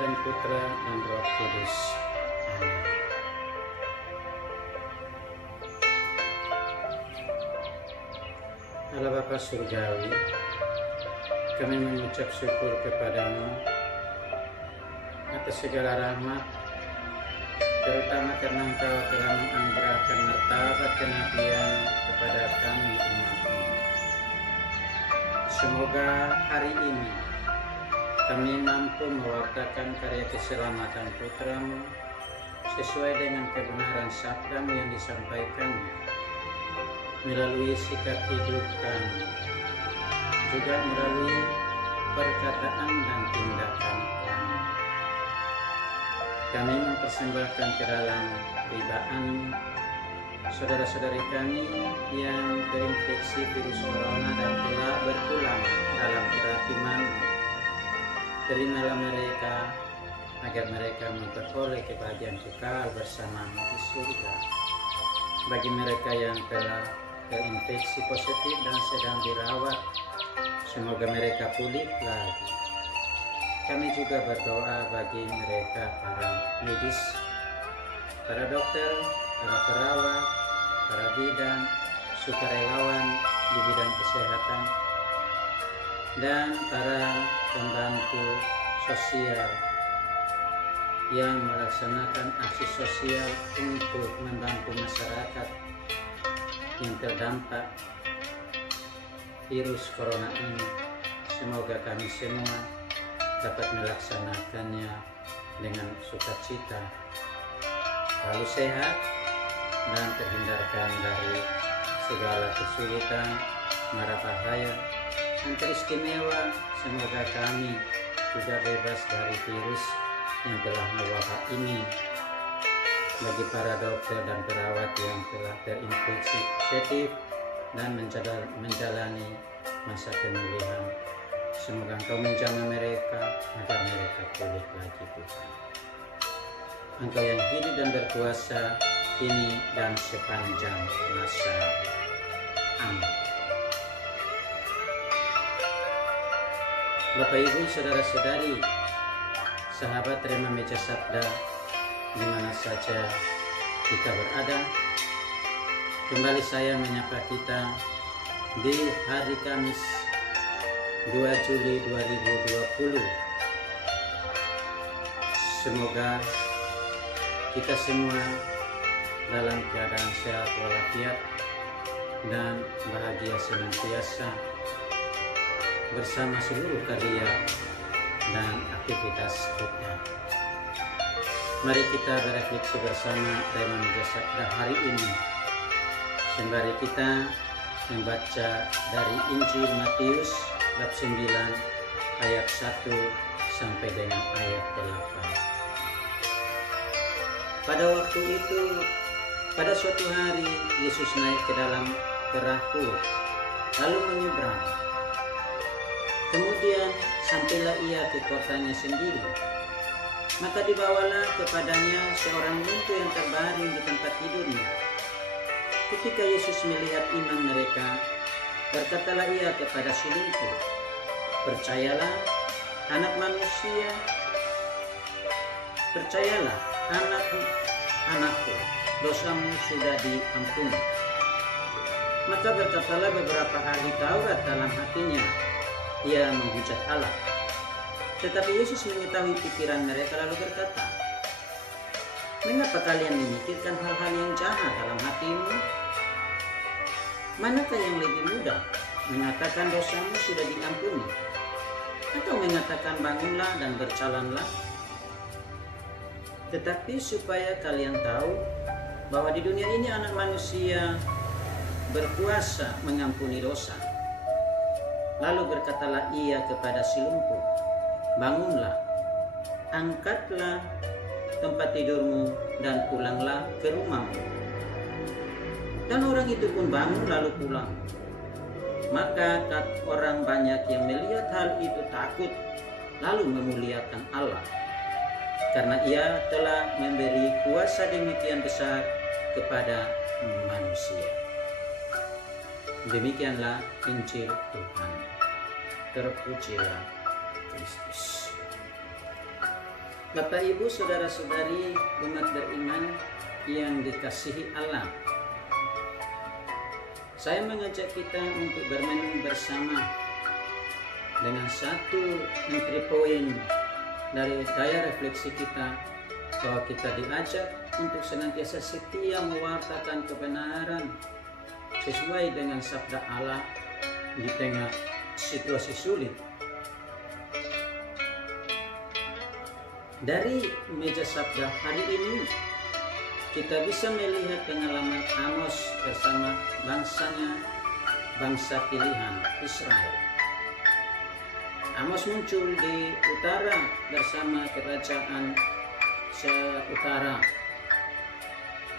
dan Putra dan Roh Kudus. Amin. Allah Bapa Surgawi, kami mengucap syukur kepadamu atas segala rahmat, terutama karena Engkau telah menganugerahkan martabat kenabian kepada kami umat-Mu. Semoga hari ini kami mampu mewartakan karya keselamatan Putra-Mu sesuai dengan kebenaran sabda-Mu yang disampaikannya melalui sikap hidup kami, juga melalui perkataan dan tindakan kami. Kami mempersembahkan ke dalam ribaan saudara-saudari kami yang terinfeksi virus corona dan telah berpulang dalam kerahiman. Terimalah mereka agar mereka memperoleh kebahagiaan kekal bersama-Mu di surga. Bagi mereka yang telah terinfeksi positif dan sedang dirawat, semoga mereka pulih lagi. Kami juga berdoa bagi mereka para medis, para dokter, para perawat, para bidan, sukarelawan di bidang kesehatan, dan para pembantu sosial yang melaksanakan aksi sosial untuk membantu masyarakat yang terdampak virus corona ini. Semoga kami semua dapat melaksanakannya dengan sukacita, lalu sehat dan terhindarkan dari segala kesulitan, mara bahaya, dan teristimewa semoga kami juga bebas dari virus yang telah mewabah ini. Bagi para dokter dan perawat yang telah terinfeksi positif dan menjalani masa pemulihan, semoga Engkau menjamah mereka agar mereka pulih lagi, Tuhan. Engkau yang hidup dan berkuasa kini dan sepanjang masa. Amin. Bapak Ibu, saudara-saudari, sahabat Rema Meja Sabda, di mana saja kita berada, kembali saya menyapa kita di hari Kamis 2 Juli 2020. Semoga kita semua dalam keadaan sehat walafiat dan bahagia senantiasa bersama seluruh karya dan aktivitas kita. Mari kita berefleksi bersama Rema Meja Sabda hari ini, sembari kita membaca dari Injil Matius bab 9 ayat 1 sampai dengan ayat 8. Pada waktu itu, pada suatu hari Yesus naik ke dalam perahu lalu menyeberang. Kemudian sampailah ia ke kotanya sendiri. Maka dibawalah kepadanya seorang lumpuh yang terbaring di tempat tidurnya. Ketika Yesus melihat iman mereka, berkatalah ia kepada si lumpuh, percayalah anakku, dosamu sudah diampuni. Maka berkatalah beberapa ahli Taurat dalam hatinya, ia menghujat Allah. Tetapi Yesus mengetahui pikiran mereka lalu berkata, mengapa kalian memikirkan hal-hal yang jahat dalam hatimu? Manakah yang lebih mudah, mengatakan dosamu sudah diampuni, atau mengatakan bangunlah dan berjalanlah? Tetapi supaya kalian tahu bahwa di dunia ini anak manusia berkuasa mengampuni dosa. Lalu berkatalah ia kepada si lumpuh, bangunlah, angkatlah tempat tidurmu dan pulanglah ke rumahmu. Dan orang itu pun bangun lalu pulang. Maka orang banyak yang melihat hal itu takut lalu memuliakan Allah, karena ia telah memberi kuasa demikian besar kepada manusia. Demikianlah Injil Tuhan. Terpujilah Kristus. Bapak, Ibu, saudara-saudari umat beriman yang dikasihi Allah, saya mengajak kita untuk bermenung bersama dengan satu entry point dari daya refleksi kita, bahwa kita diajak untuk senantiasa setia mewartakan kebenaran sesuai dengan sabda Allah di tengah situasi sulit. Dari meja sabda hari ini, kita bisa melihat pengalaman Amos bersama bangsanya, bangsa pilihan Israel. Amos muncul di utara bersama kerajaan seutara,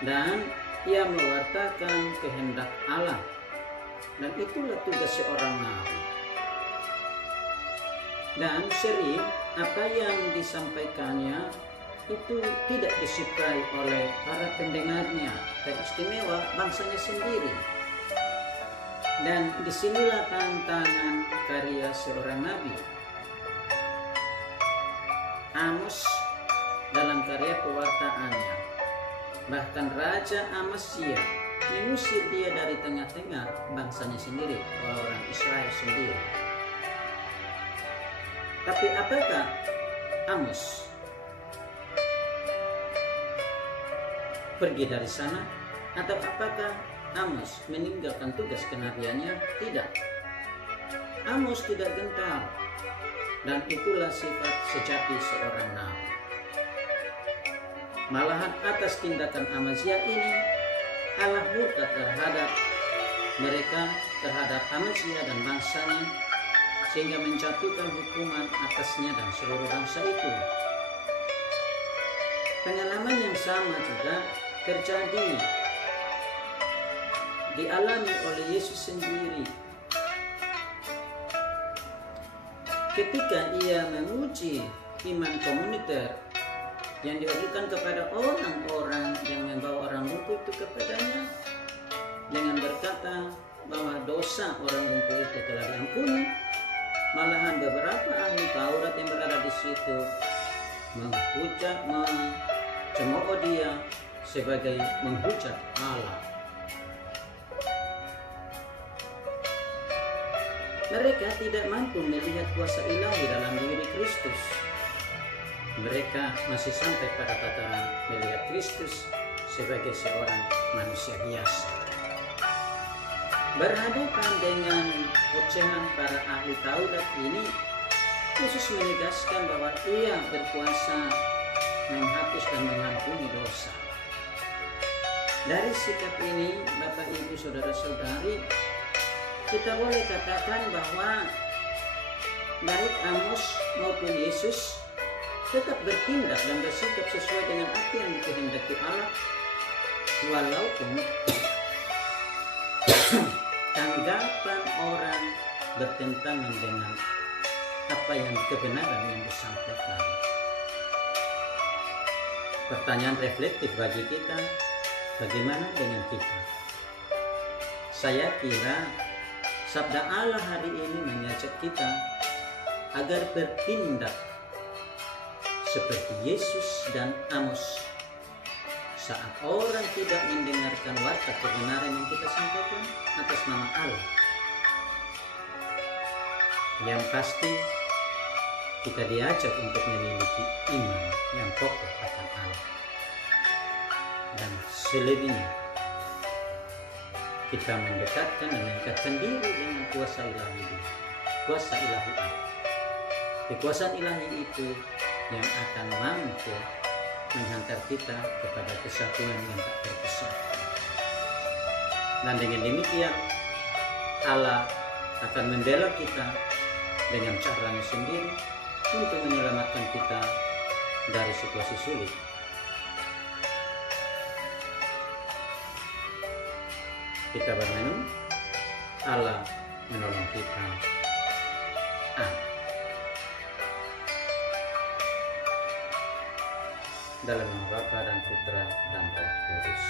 dan ia mewartakan kehendak Allah, dan itulah tugas seorang nabi. Dan sering apa yang disampaikannya itu tidak disukai oleh para pendengarnya, teristimewa bangsanya sendiri. Dan disinilah tantangan karya seorang nabi. Amos dalam karya pewartaannya, bahkan Raja Amasya mengusir dia dari tengah-tengah bangsanya sendiri, orang Israel sendiri. Tapi apakah Amos pergi dari sana, atau apakah Amos meninggalkan tugas kenabiannya? Tidak. Amos tidak gentar, dan itulah sifat sejati seorang nabi. Malahan atas tindakan Amasya ini, Allah murka terhadap mereka, terhadap Amasya dan bangsanya, sehingga menjatuhkan hukuman atasnya dan seluruh bangsa itu. Pengalaman yang sama juga terjadi, dialami oleh Yesus sendiri ketika ia memuji iman komuniter yang diberikan kepada orang-orang yang membawa orang lumpuh itu kepadanya, dengan berkata bahwa dosa orang lumpuh itu telah diampuni. Malahan beberapa ahli Taurat yang berada di situ menghujat, mencemooh dia sebagai menghujat Allah. Mereka tidak mampu melihat kuasa ilahi dalam diri Kristus. Mereka masih sampai pada tataran melihat Kristus sebagai seorang manusia biasa. Berhadapan dengan ocehan para ahli Taurat ini, Yesus menegaskan bahwa ia berkuasa menghapus dan mengampuni dosa. Dari sikap ini, Bapak, Ibu, saudara-saudari, kita boleh katakan bahwa baik Amos maupun Yesus tetap bertindak dan bersikap sesuai dengan apa yang dikehendaki Allah, walaupun tanggapan orang bertentangan dengan apa yang kebenaran yang disampaikan. Pertanyaan reflektif bagi kita, bagaimana dengan kita? Saya kira sabda Allah hari ini mengajak kita agar bertindak seperti Yesus dan Amos saat orang tidak mendengarkan warta kebenaran yang kita sampaikan atas nama Allah. Yang pasti kita diajak untuk memiliki iman yang kokoh akan Allah, dan selebihnya kita mendekatkan dan meningkatkan diri dengan kuasa ilahi, kuasa ilahi Allah. Kekuasaan ilahi itu yang akan mampu menghantar kita kepada kesatuan yang tak terpisahkan. Dan dengan demikian Allah akan membela kita dengan caranya sendiri untuk menyelamatkan kita dari situasi sulit. Kita bermenung, Allah menolong kita. Amin. Dalam nama Bapa dan Putra dan Roh Kudus.